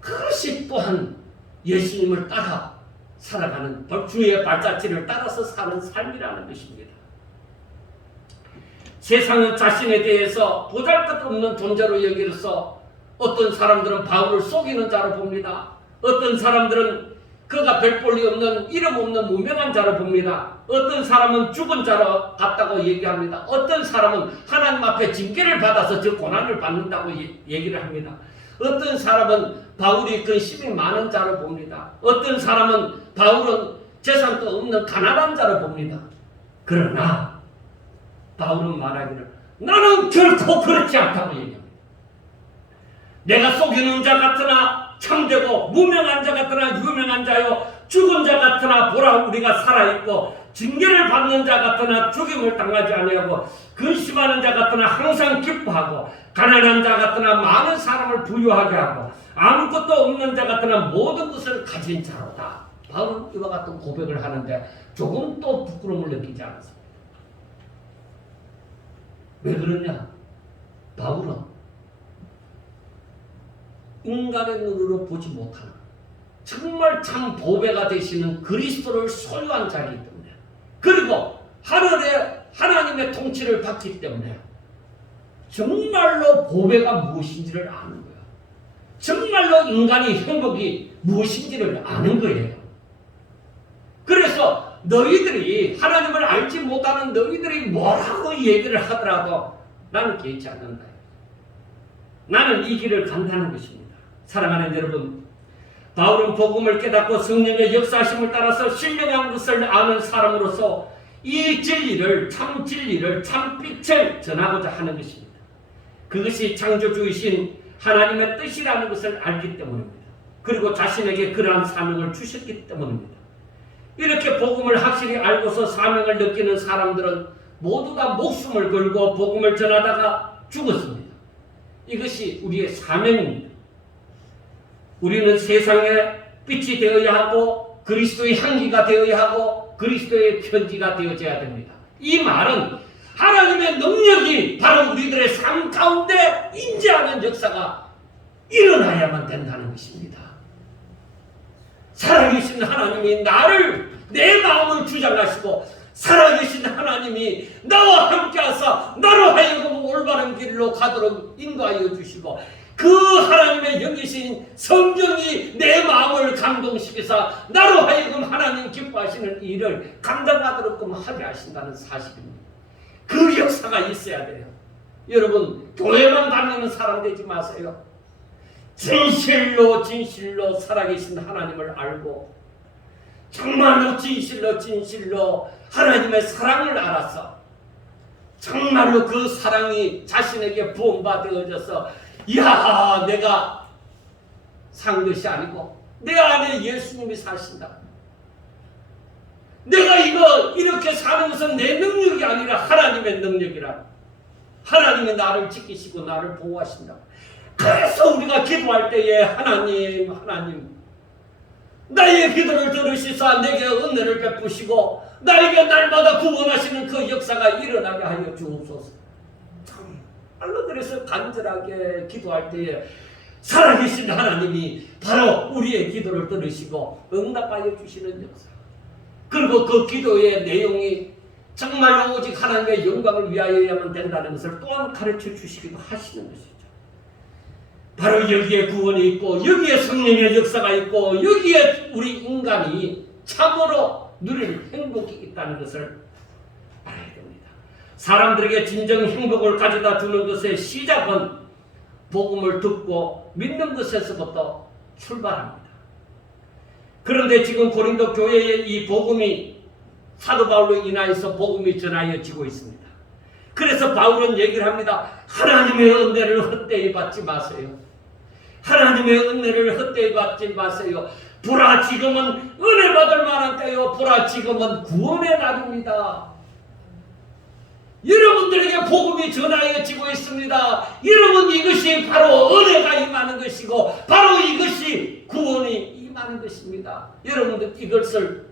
그것이 또한 예수님을 따라 살아가는 주의 발자취를 따라서 사는 삶이라는 것입니다. 세상은 자신에 대해서 보잘것없는 존재로 여기서 어떤 사람들은 바울을 속이는 자로 봅니다. 어떤 사람들은 그가 별 볼이 없는 이름 없는 무명한 자로 봅니다. 어떤 사람은 죽은 자로 같다고 얘기합니다. 어떤 사람은 하나님 앞에 징계를 받아서 저 고난을 받는다고 얘기를 합니다. 어떤 사람은 바울이 근심이 많은 자로 봅니다. 어떤 사람은 바울은 재산도 없는 가난한 자로 봅니다. 그러나 바울은 말하기를 나는 결코 그렇지 않다고 얘기합니다. 내가 속이는 자 같으나 참되고 무명한 자 같으나 유명한 자요 죽은 자 같으나 보라 우리가 살아있고 징계를 받는 자 같으나 죽임을 당하지 아니하고 근심하는 자 같으나 항상 기뻐하고 가난한 자 같으나 많은 사람을 부유하게 하고 아무것도 없는 자 같으나 모든 것을 가진 자로다. 바울은 이와 같은 고백을 하는데 조금 또 부끄러움을 느끼지 않았습니다. 왜 그러냐? 바울은 인간의 눈으로 보지 못하는 정말 참 보배가 되시는 그리스도를 소유한 자이기 때문에 그리고 하늘의 하나님의 통치를 받기 때문에 정말로 보배가 무엇인지를 아는 거예요. 정말로 인간의 행복이 무엇인지를 아는 거예요. 그래서 너희들이 하나님을 알지 못하는 너희들이 뭐라고 얘기를 하더라도 나는 개의치 않는다. 나는 이 길을 간다는 것입니다. 사랑하는 여러분, 바울은 복음을 깨닫고 성령의 역사하심을 따라서 신령한 것을 아는 사람으로서 이 진리를 참 빛을 전하고자 하는 것입니다. 그것이 창조주이신 하나님의 뜻이라는 것을 알기 때문입니다. 그리고 자신에게 그러한 사명을 주셨기 때문입니다. 이렇게 복음을 확실히 알고서 사명을 느끼는 사람들은 모두 다 목숨을 걸고 복음을 전하다가 죽었습니다. 이것이 우리의 사명입니다. 우리는 세상의 빛이 되어야 하고 그리스도의 향기가 되어야 하고 그리스도의 편지가 되어져야 됩니다. 이 말은 하나님의 능력이 바로 우리들의 삶 가운데 임재하는 역사가 일어나야만 된다는 것입니다. 살아계신 하나님이 내 마음을 주장하시고 살아계신 하나님이 나와 함께하사 나로 하여금 올바른 길로 가도록 인도하여 주시고 그 하나님의 영이신 성령이 내 마음을 감동시키사 나로 하여금 하나님 기뻐하시는 일을 감당하도록 하게 하신다는 사실입니다. 그 역사가 있어야 돼요. 여러분 교회만 다니는 사람 되지 마세요. 진실로 살아계신 하나님을 알고 정말로 진실로 하나님의 사랑을 알아서 정말로 그 사랑이 자신에게 부음받아져서 이야 내가 산 것이 아니고 내 안에 예수님이 사신다. 내가 이렇게 사는 것은 내 능력이 아니라 하나님의 능력이라. 하나님이 나를 지키시고 나를 보호하신다. 그래서 우리가 기도할 때에 하나님 나의 기도를 들으시사 내게 은혜를 베푸시고 나에게 날마다 구원하시는 그 역사가 일어나게 하여 주옵소서. 정말로 그래서 간절하게 기도할 때에 살아계신 하나님이 바로 우리의 기도를 들으시고 응답하여 주시는 역사. 그리고 그 기도의 내용이 정말로 오직 하나님의 영광을 위하여야만 된다는 것을 또한 가르쳐 주시기도 하시는 것이죠. 바로 여기에 구원이 있고 여기에 성령의 역사가 있고 여기에 우리 인간이 참으로 누릴 행복이 있다는 것을 알아야 됩니다. 사람들에게 진정 행복을 가져다 주는 것의 시작은 복음을 듣고 믿는 것에서부터 출발합니다. 그런데 지금 고린도 교회에 이 복음이 사도 바울로 인하여서 복음이 전하여지고 있습니다. 그래서 바울은 얘기를 합니다. 하나님의 은혜를 헛되이 받지 마세요. 하나님의 은혜를 헛되이 받지 마세요. 보라 지금은 은혜 받을 만한 때요. 보라 지금은 구원의 날입니다. 여러분들에게 복음이 전하여지고 있습니다. 여러분, 이것이 바로 은혜가 임하는 것이고 바로 이것이 구원이 임하는 것입니다. 여러분들 이것을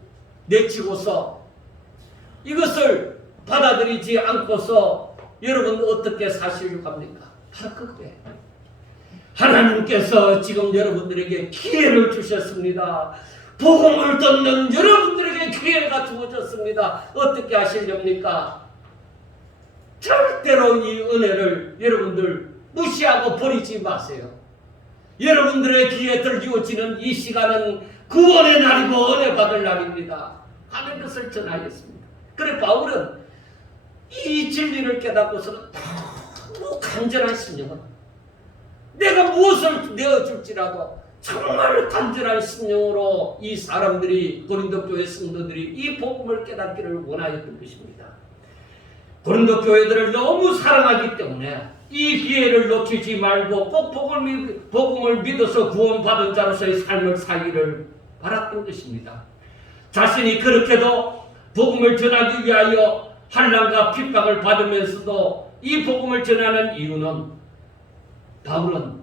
내치고서 이것을 받아들이지 않고서 여러분 어떻게 사시려고 합니까? 바로 그거예요. 하나님께서 지금 여러분들에게 기회를 주셨습니다. 복음을 듣는 여러분들에게 기회가 주어졌습니다. 어떻게 하시렵니까? 절대로 이 은혜를 여러분들 무시하고 버리지 마세요. 여러분들의 귀에 들려오지는 이 시간은 구원의 날이고 은혜 받을 날입니다. 하는 것을 전하였습니다. 그래 바울은 이 진리를 깨닫고서는 너무 간절한 심령은 내가 무엇을 내어줄지라도 정말 간절한 심령으로 이 사람들이 고린도 교회 성도들이 이 복음을 깨닫기를 원하였던 것입니다. 고린도 교회들을 너무 사랑하기 때문에 이 기회를 놓치지 말고 꼭 복음을 믿어서 구원받은 자로서의 삶을 살기를 바랐던 것입니다. 자신이 그렇게도 복음을 전하기 위하여 환난과 핍박을 받으면서도 이 복음을 전하는 이유는 바울은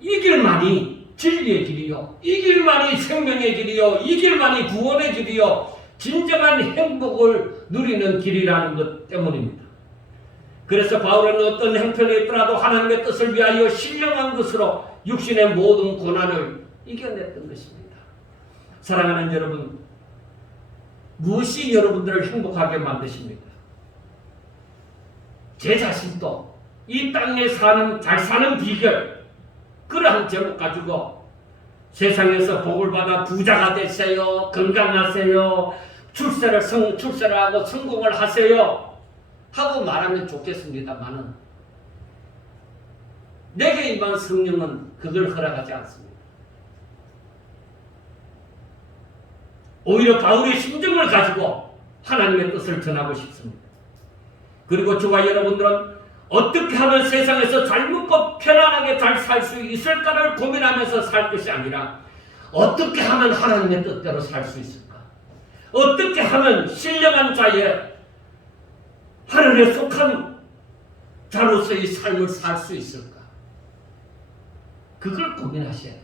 이 길만이 진리의 길이요, 이 길만이 생명의 길이요, 이 길만이 구원의 길이요, 진정한 행복을 누리는 길이라는 것 때문입니다. 그래서 바울은 어떤 형편에 있더라도 하나님의 뜻을 위하여 신령한 것으로 육신의 모든 고난을 이겨냈던 것입니다. 사랑하는 여러분, 무엇이 여러분들을 행복하게 만드십니까? 제 자신도 이 땅에 잘 사는 비결, 그러한 제목 가지고 세상에서 복을 받아 부자가 되세요, 건강하세요, 출세를 하고 성공을 하세요 하고 말하면 좋겠습니다만은 내게 임한 성령은 그걸 허락하지 않습니다. 오히려 바울의 심정을 가지고 하나님의 뜻을 전하고 싶습니다. 그리고 저와 여러분들은 어떻게 하면 세상에서 잘 먹고 편안하게 잘 살 수 있을까를 고민하면서 살 것이 아니라 어떻게 하면 하나님의 뜻대로 살 수 있을까? 어떻게 하면 신령한 자의 하늘에 속한 자로서의 삶을 살 수 있을까? 그걸 고민하셔야 돼요.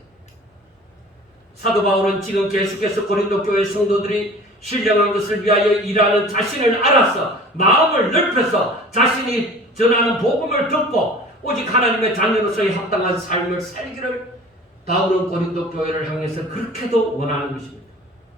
사도 바울은 지금 계속해서 고린도 교회 성도들이 신령한 것을 위하여 일하는 자신을 알아서 마음을 넓혀서 자신이 전하는 복음을 듣고 오직 하나님의 자녀로서의 합당한 삶을 살기를 바울은 고린도 교회를 향해서 그렇게도 원하는 것입니다.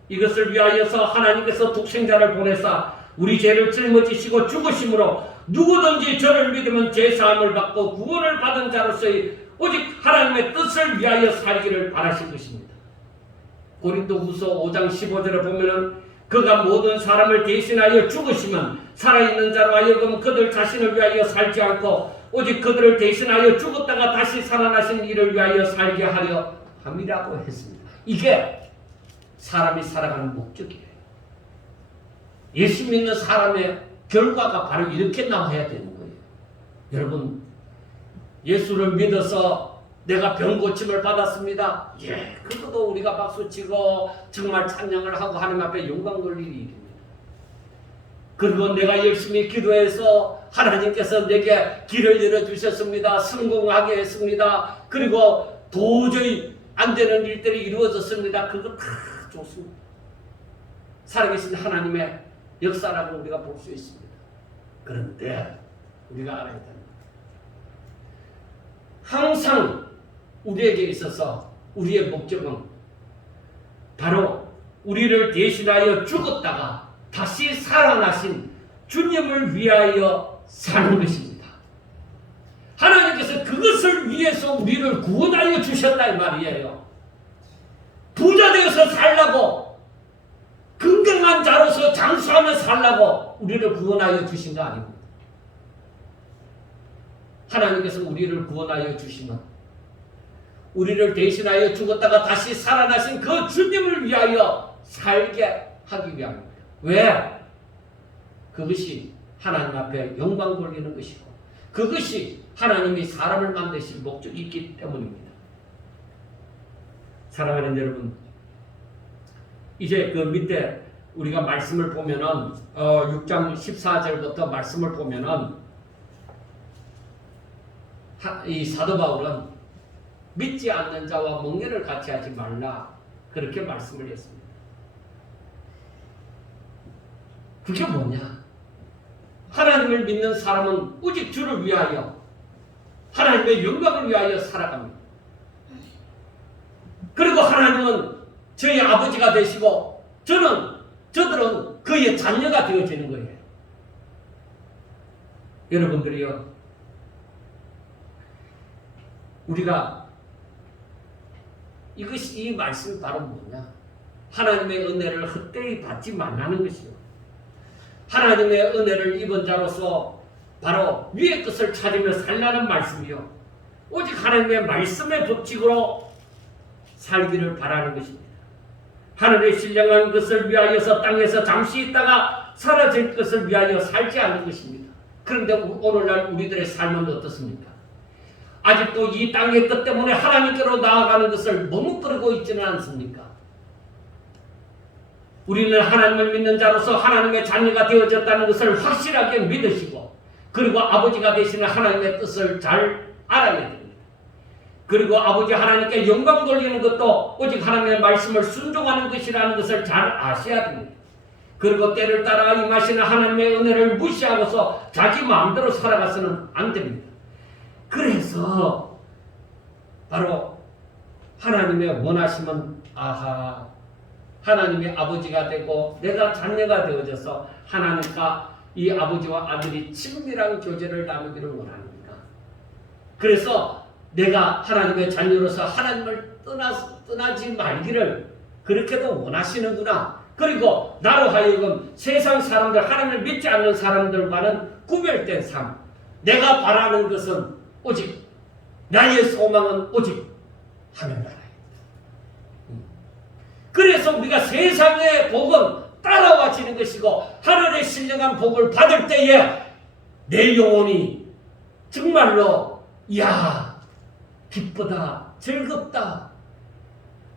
이것을 위하여서 하나님께서 독생자를 보내사 우리 죄를 짊어지시고 죽으심으로 누구든지 저를 믿으면 죄사함을 받고 구원을 받은 자로서의 오직 하나님의 뜻을 위하여 살기를 바라신 것입니다. 고린도후서 5장 15절에 보면은 그가 모든 사람을 대신하여 죽으시면 살아있는 자로 하여금 그들 자신을 위하여 살지 않고 오직 그들을 대신하여 죽었다가 다시 살아나신 이를 위하여 살게 하려 함이라고 했습니다. 이게 사람이 살아가는 목적이에요. 예수 믿는 사람의 결과가 바로 이렇게 나와야 되는 거예요. 여러분, 예수를 믿어서 내가 병 고침을 받았습니다. 예, 그것도 우리가 박수치고 정말 찬양을 하고 하나님 앞에 영광 돌릴 일입니다. 그리고 내가 열심히 기도해서 하나님께서 내게 길을 열어주셨습니다. 성공하게 했습니다. 그리고 도저히 안 되는 일들이 이루어졌습니다. 그거 다 좋습니다. 살아계신 하나님의 역사라고 우리가 볼 수 있습니다. 그런데 우리가 알아야 됩니다. 항상 우리에게 있어서 우리의 목적은 바로 우리를 대신하여 죽었다가 다시 살아나신 주님을 위하여 사는 것입니다. 하나님께서 그것을 위해서 우리를 구원하여 주셨다 이 말이에요. 부자 되어서 살라고, 건강한 자로서 장수하며 살라고 우리를 구원하여 주신 거 아닙니다. 하나님께서 우리를 구원하여 주시면 우리를 대신하여 죽었다가 다시 살아나신 그 주님을 위하여 살게 하기 위함입니다. 왜? 그것이 하나님 앞에 영광 돌리는 것이고 그것이 하나님이 사람을 만드실 목적이 있기 때문입니다. 사랑하는 여러분, 이제 그 밑에 우리가 말씀을 보면은 6장 14절부터 말씀을 보면은 이 사도 바울은 믿지 않는 자와 멍에를 같이 하지 말라 그렇게 말씀을 했습니다. 그게 뭐냐? 하나님을 믿는 사람은 오직 주를 위하여 하나님의 영광을 위하여 살아갑니다. 그리고 하나님은 저희 아버지가 되시고 저들은 그의 자녀가 되어지는 거예요. 여러분들이요, 우리가 이 말씀이 바로 뭐냐? 하나님의 은혜를 헛되이 받지 말라는 것이요. 하나님의 은혜를 입은 자로서 바로 위의 것을 찾으며 살라는 말씀이요. 오직 하나님의 말씀의 법칙으로 살기를 바라는 것입니다. 하늘의 신령한 것을 위하여서 땅에서 잠시 있다가 사라질 것을 위하여 살지 않는 것입니다. 그런데 오늘날 우리들의 삶은 어떻습니까? 아직도 이 땅의 것 때문에 하나님께로 나아가는 것을 머뭇거리고 있지는 않습니까? 우리는 하나님을 믿는 자로서 하나님의 자녀가 되어졌다는 것을 확실하게 믿으시고 그리고 아버지가 되시는 하나님의 뜻을 잘 알아야 됩니다. 그리고 아버지 하나님께 영광 돌리는 것도 오직 하나님의 말씀을 순종하는 것이라는 것을 잘 아셔야 됩니다. 그리고 때를 따라 임하시는 하나님의 은혜를 무시하고서 자기 마음대로 살아가서는 안 됩니다. 그래서 바로 하나님의 원하심은 하나님의 아버지가 되고 내가 자녀가 되어져서 하나님과 이 아버지와 아들이 친밀한 교제를 나누기를 원합니다. 그래서 내가 하나님의 자녀로서 하나님을 떠나지 말기를 그렇게도 원하시는구나. 그리고 나로 하여금 세상 사람들, 하나님을 믿지 않는 사람들과는 구별된 삶. 내가 바라는 것은 오직 나의 소망은 오직 하늘나라입니다. 그래서 우리가 세상의 복은 따라와지는 것이고 하늘의 신령한 복을 받을 때에 내 영혼이 정말로 기쁘다, 즐겁다.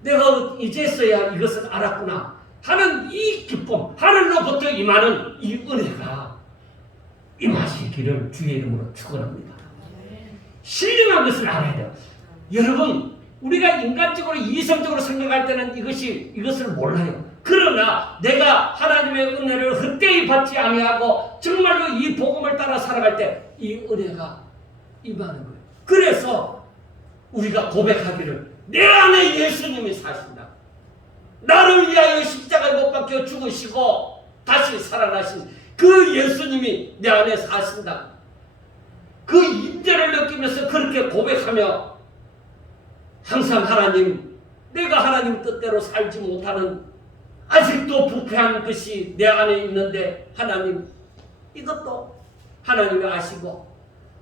내가 이제서야 이것을 알았구나 하는 이 기쁨, 하늘로부터 임하는 이 은혜가 임하시기를 주의 이름으로 축원합니다. 신령한 것을 알아야 돼요. 여러분, 우리가 인간적으로 이성적으로 생각할 때는 이것을 몰라요. 그러나 내가 하나님의 은혜를 헛되이 받지 아니하고 정말로 이 복음을 따라 살아갈 때 이 은혜가 임하는 거예요. 그래서 우리가 고백하기를 내 안에 예수님이 사신다. 나를 위하여 십자가에 못 박혀 죽으시고 다시 살아나신 그 예수님이 내 안에 사신다. 그 임재를 느끼면서 그렇게 고백하며 항상 하나님, 내가 하나님 뜻대로 살지 못하는 아직도 부패한 것이 내 안에 있는데 하나님 이것도 하나님이 아시고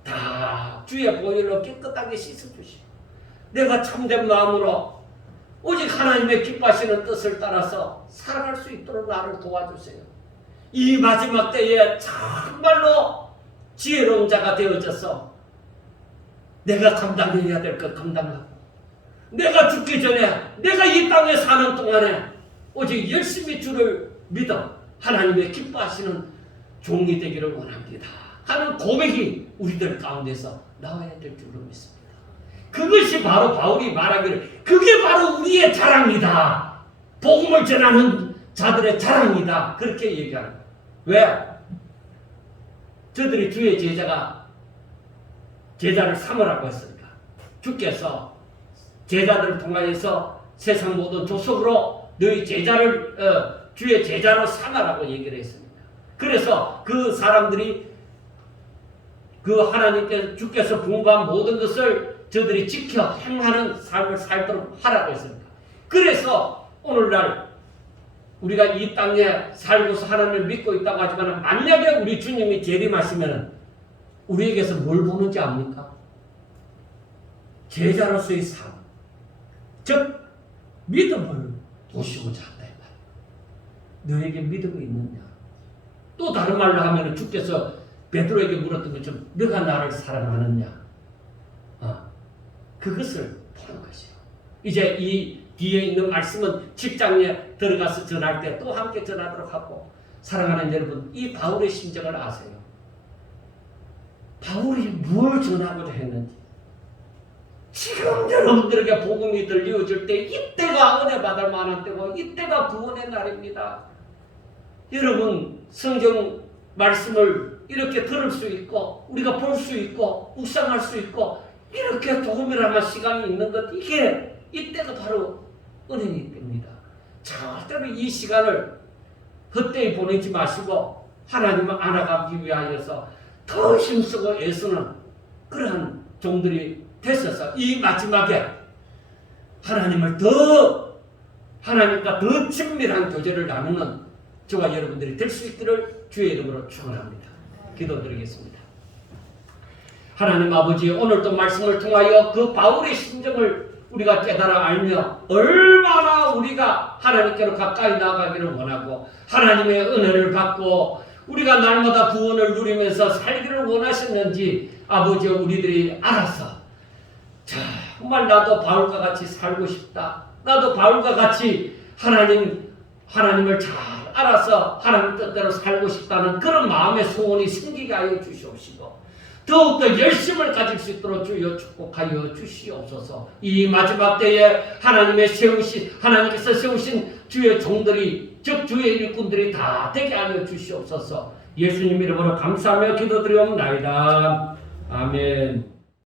다 주의 보혈로 깨끗하게 씻어주시고 내가 참된 마음으로 오직 하나님의 기뻐하시는 뜻을 따라서 살아갈 수 있도록 나를 도와주세요. 이 마지막 때에 정말로 지혜로운 자가 되어져서 내가 감당해야 될 것 감당하고 내가 죽기 전에 내가 이 땅에 사는 동안에 오직 열심히 주를 믿어 하나님의 기뻐하시는 종이 되기를 원합니다 하는 고백이 우리들 가운데서 나와야 될 줄로 믿습니다. 그것이 바로 바울이 말하기를 그게 바로 우리의 자랑이다. 복음을 전하는 자들의 자랑이다. 그렇게 얘기하는 거예요. 왜? 저들이 주의 제자를 삼으라고 했으니까 주께서 제자들을 통하여서 세상 모든 족속으로 너희 제자를 주의 제자로 삼아라고 얘기를 했습니다. 그래서 그 사람들이 그 하나님께 주께서 분부한 모든 것을 저들이 지켜 행하는 삶을 살도록 하라고 했습니다. 그래서 오늘날 우리가 이 땅에 살고서 하나님을 믿고 있다고 하지만 만약에 우리 주님이 재림하시면 우리에게서 뭘 보는지 압니까? 제자로서의 삶, 즉 믿음을 보시고자 한다. 너에게 믿음이 있느냐? 또 다른 말로 하면 주께서 베드로에게 물었던 것처럼 너가 나를 사랑하느냐? 그것을 보는 것이에요. 이제 이 뒤에 있는 말씀은 직장에 들어가서 전할 때 또 함께 전하도록 하고. 사랑하는 여러분, 이 바울의 심정을 아세요? 바울이 뭘 전하고자 했는지. 지금 여러분들에게 복음이 들려줄 때 이때가 은혜 받을 만한 때고 이때가 구원의 날입니다. 여러분, 성경 말씀을 이렇게 들을 수 있고 우리가 볼 수 있고 묵상할 수 있고 이렇게 조금이나마 시간이 있는 것, 이게 이때가 바로 은혜의 때입니다. 절대로 이 시간을 헛되이 보내지 마시고 하나님을 알아가기 위하여서 더 힘쓰고 애쓰는 그러한 종들이 되셔서 이 마지막에 하나님과 더 친밀한 교제를 나누는 저와 여러분들이 될 수 있기를 주의 이름으로 축원합니다. 기도드리겠습니다. 하나님 아버지, 오늘도 말씀을 통하여 그 바울의 심정을 우리가 깨달아 알며 얼마나 우리가 하나님께로 가까이 나가기를 원하고 하나님의 은혜를 받고 우리가 날마다 구원을 누리면서 살기를 원하셨는지 아버지 우리들이 알아서 정말 나도 바울과 같이 살고 싶다. 나도 바울과 같이 하나님을 잘 알아서 하나님 뜻대로 살고 싶다는 그런 마음의 소원이 생기게 하여 주시옵시고 더욱더 열심을 가질 수 있도록 주여 축복하여 주시옵소서. 이 마지막 때에 하나님께서 세우신 주의 종들이 즉 주의 일꾼들이 다 되게 하여 주시옵소서. 예수님 이름으로 감사하며 기도드리옵나이다. 아멘.